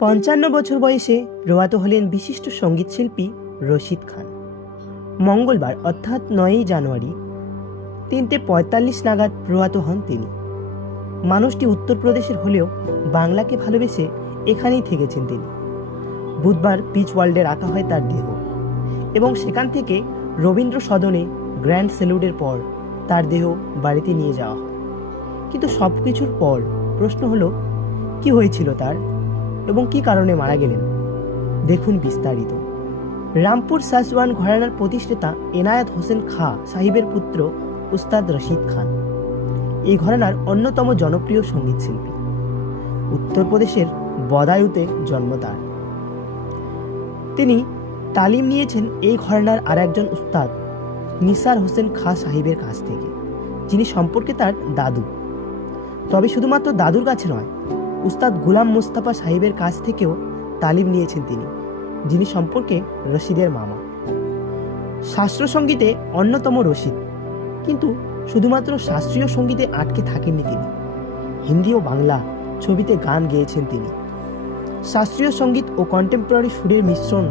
55 বছর বয়সে প্রয়াত হলেন বিশিষ্ট সঙ্গীতশিল্পী রশিদ খান। মঙ্গলবার অর্থাৎ 9ই জানুয়ারি 3:45 নাগাদ প্রয়াত হন তিনি। মানুষটি উত্তরপ্রদেশের হলেও বাংলাকে ভালোবেসে এখানেই থেকেছেন তিনি। বুধবার পিচ ওয়ার্ল্ডে রাখা হয় তার দেহ এবং সেখান থেকে রবীন্দ্র সদনে গ্র্যান্ড স্যালুটের পর তার দেহ বাড়িতে নিয়ে যাওয়া হয়। কিন্তু সব কিছুর পর প্রশ্ন হলো, কি হয়েছিল তার এবং কি কারণে মারা গেলেন? দেখুন বিস্তারিত। রামপুর সাসওয়ান ঘরানার প্রতিষ্ঠাতা এনায়েত হোসেন খাঁ সাহিবের পুত্র উস্তাদ রশিদ খান এই ঘরানার অন্যতম জনপ্রিয় সঙ্গীতশিল্পী। উত্তরপ্রদেশের বদায়ুতে জন্ম তার। তিনি তালিম নিয়েছেন এই ঘরানার আর একজন উস্তাদ নিসার হোসেন খাঁ সাহিবের কাছ থেকে, যিনি সম্পর্কে তার দাদু। তবে শুধুমাত্র দাদুর কাছে নয়, উস্তাদ গুলাম মুস্তাফা সাহিবের কাছ থেকেও তালিম নিয়েছেন তিনি, যিনি সম্পর্কে রশিদের মামা। শাস্ত্রীয় সঙ্গীতে অন্যতম রশিদ, কিন্তু শুধুমাত্র শাস্ত্রীয় সঙ্গীতে আটকে থাকেননি তিনি। হিন্দি ও বাংলা ছবিতে গান গেয়েছেন তিনি। শাস্ত্রীয় সঙ্গীত ও কন্টেম্পোরারি সুরের মিশ্রণ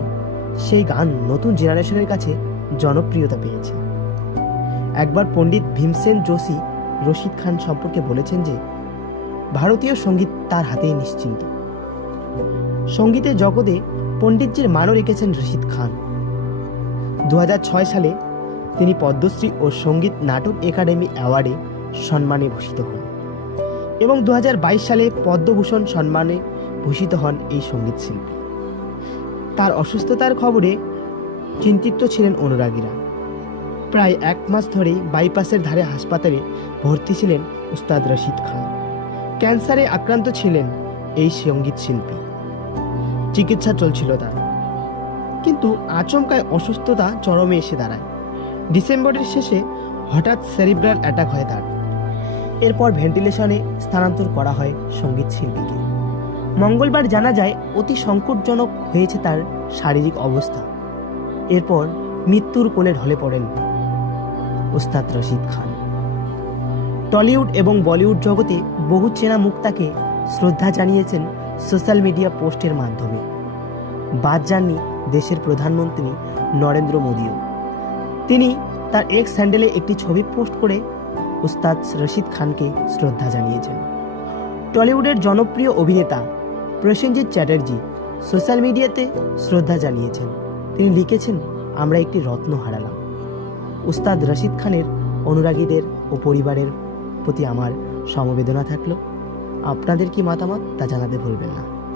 সেই গান নতুন জেনারেশনের কাছে জনপ্রিয়তা পেয়েছে। একবার পণ্ডিত ভীমসেন যোশী রশিদ খান সম্পর্কে বলেছেন যে ভারতীয় সঙ্গীত তার হাতেই নিশ্চিন্ত। সঙ্গীতের জগতে পণ্ডিতজির মানও রেখেছেন রশিদ খান। 2006 সালে তিনি পদ্মশ্রী ও সঙ্গীত নাটক একাডেমি অ্যাওয়ার্ডে সম্মানে ভূষিত হন এবং 2022 সালে পদ্মভূষণ সম্মানে ভূষিত হন এই সঙ্গীত শিল্পী। তার অসুস্থতার খবরে চিন্তিত ছিলেন অনুরাগীরা। প্রায় 1 মাস ধরেই বাইপাসের ধারে হাসপাতালে ভর্তি ছিলেন উস্তাদ রশিদ খান। ক্যান্সারে আক্রান্ত ছিলেন এই সঙ্গীত শিল্পী। চিকিৎসা চলছিল তার, কিন্তু আচমকায় অসুস্থতা চরমে এসে দাঁড়ায়। ডিসেম্বরের শেষে হঠাৎ সেরিব্রাল অ্যাটাক হয় তার। এরপর ভেন্টিলেশনে স্থানান্তর করা হয় সঙ্গীত শিল্পীকে। মঙ্গলবার জানা যায় অতি সংকটজনক হয়েছে তার শারীরিক অবস্থা। এরপর মৃত্যুর কোলে ঢলে পড়েন উস্তাদ রশিদ খান। টলিউড এবং বলিউড জগতে বহু চেনা মুখ তাকে শ্রদ্ধা জানিয়েছেন সোশ্যাল মিডিয়া পোস্টের মাধ্যমে। বাদ যাননি দেশের প্রধানমন্ত্রী নরেন্দ্র মোদীও। তিনি তার এক্স হ্যান্ডেলে একটি ছবি পোস্ট করে উস্তাদ রশিদ খানকে শ্রদ্ধা জানিয়েছেন। টলিউডের জনপ্রিয় অভিনেতা প্রসেনজিৎ চ্যাটার্জি সোশ্যাল মিডিয়াতে শ্রদ্ধা জানিয়েছেন। তিনি লিখেছেন, আমরা একটি রত্ন হারালাম। উস্তাদ রশিদ খানের অনুরাগীদের ও পরিবারের প্রতি আমার সমবেদনা থাকলো। আপনাদের কি মতামত তা জানাতে ভুলবেন না।